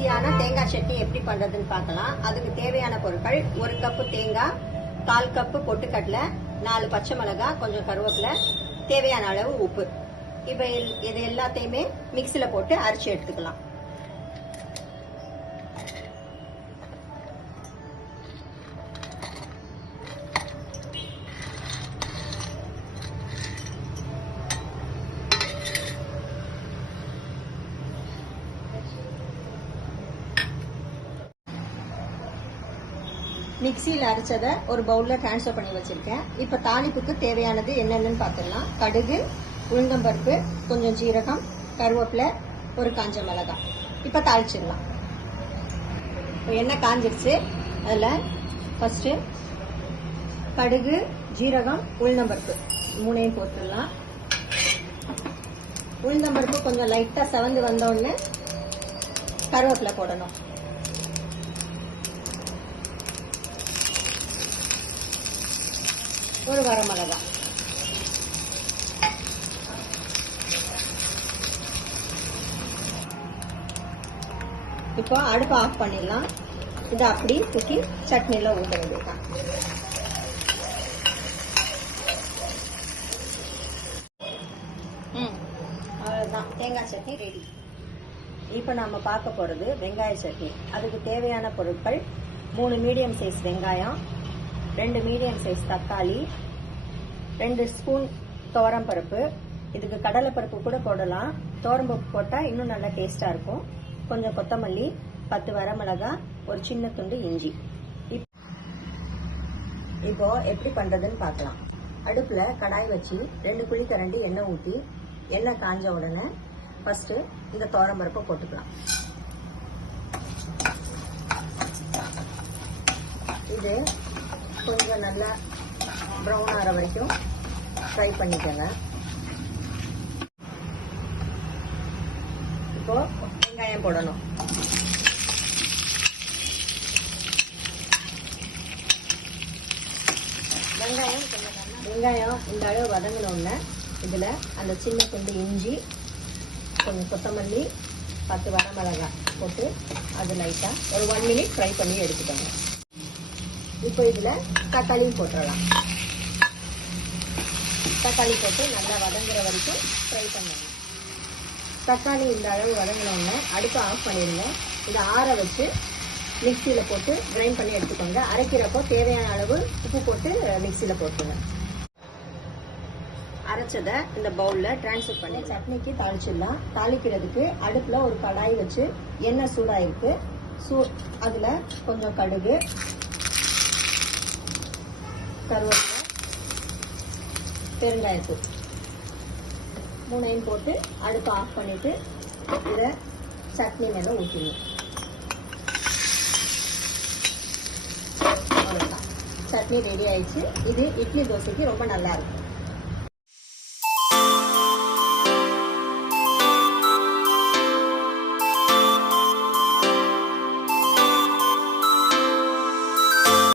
ஈஸியான தேங்காய் சட்னி எப்படி பண்றதுன்னு பார்க்கலாம். அதுக்கு தேவையான பொருட்கள்: 1 கப்பு தேங்காய், 1/4 கப்பு பொட்டுக்கடலை, 4 பச்சை மிளகாய், கொஞ்சம் கருவேப்பிலை, தேவையான அளவு உப்பு. இப்போ இது எல்லாத்தையுமே மிக்சியில போட்டு அரைச்சி எடுத்துக்கலாம். மிக்சியில் அரைச்சதை ஒரு பவுல்ல டிரான்ஸ்ஃபர் பண்ணி வச்சிருக்கேன். இப்ப தாளிப்புக்கு தேவையானது என்னென்னு பார்த்துடலாம். கடுகு, உளுந்தம்பருப்பு, கொஞ்சம் ஜீரகம், கருவேப்பிலை, ஒரு காஞ்ச மிளகாய். இப்ப தாளிச்சிடலாம். எண்ணெய் காஞ்சிருச்சு. அதுல ஃபர்ஸ்ட் கடுகு, ஜீரகம், உளுந்தம்பருப்பு 3ஐயும் போட்டுடலாம். உளுந்தம்பருப்பு கொஞ்சம் லைட்டா செவந்து வந்த உடனே கருவேப்பிலை போடணும். ஒரு வரமிளகாய். இப்போ அடுப்பு ஆஃப் பண்ணிடலாம். இதை அப்படி தூக்கி சட்னில ஊற்ற வேண்டியதுதான். அவ்வளவுதான், தேங்காய் சட்னி ரெடி. இப்போ நாம பார்க்க போறது வெங்காய சட்னி. அதுக்கு தேவையான பொருட்கள்: 3 மீடியம் சைஸ் வெங்காயம், 2 மீடியம் சைஸ் தக்காளி, 2 ஸ்பூன் துவரம்பருப்பு. இதுக்கு கடலை பருப்பு கூட போடலாம். துவரம்பருப்பு போட்டா இன்னும் நல்லா டேஸ்டா இருக்கும். கொஞ்சம் கொத்தமல்லி, 10 வரமிளகாய், ஒரு சின்ன துண்டு இஞ்சி. இப்போ எப்படி பண்றதுன்னு பார்க்கலாம். அடுப்புல கடாய் வச்சு 2 குழிக்கரண்டி எண்ணெய் ஊற்றி, எண்ணெய் காஞ்ச உடனே ஃபர்ஸ்ட் இந்த துவரம்பருப்பை போட்டுக்கலாம். இது கொஞ்சம் நல்லா ப்ரௌன் ஆகிற வரைக்கும் ஃப்ரை பண்ணிக்கோங்க. இப்போ வெங்காயம் போடணும். வெங்காயம் இந்த அளவு வதங்கினோடனே இதுல அந்த சின்ன துண்டு இஞ்சி, கொஞ்சம் கொத்தமல்லி, 10 வரமிளகாய் போட்டு அது லைட்டா ஒரு 1 மினிட் ஃப்ரை பண்ணி எடுத்துக்கோங்க. இப்போ இதுல தக்காளியும் போட்டுடலாம். தக்காளி போட்டு நல்லா வதங்குற வரைக்கும் ஃப்ரை பண்ணணும். தக்காளி இந்த அளவு வதங்கினோடனே அடுப்பை ஆஃப் பண்ணிடுங்க. இதை ஆற வச்சு மிக்சியில் போட்டு கிரைண்ட் பண்ணி எடுத்துக்கோங்க. அரைக்கிறப்போ தேவையான அளவு உப்பு போட்டு மிக்சியில் போட்டுங்க. அரைச்சதை இந்த பவுலில் டிரான்ஸ்ஃபர் பண்ணி சட்னிக்கு தாளிச்சிடலாம். தாளிக்கிறதுக்கு அடுப்பில் ஒரு கடாய் வச்சு எண்ணெய் சூடாயிருக்கு. அதில் கொஞ்சம் கடுகு, கருவேப்பிலை, பெருங்காயத்தூள் 3ஐயும் போட்டு அடுப்பை ஆஃப் பண்ணிட்டு இதை சட்னி மேலே ஊற்றிடணும். அவ்வளோதான், சட்னி ரெடி ஆயிடுச்சு. இது இட்லி தோசைக்கு ரொம்ப நல்லா இருக்கும்.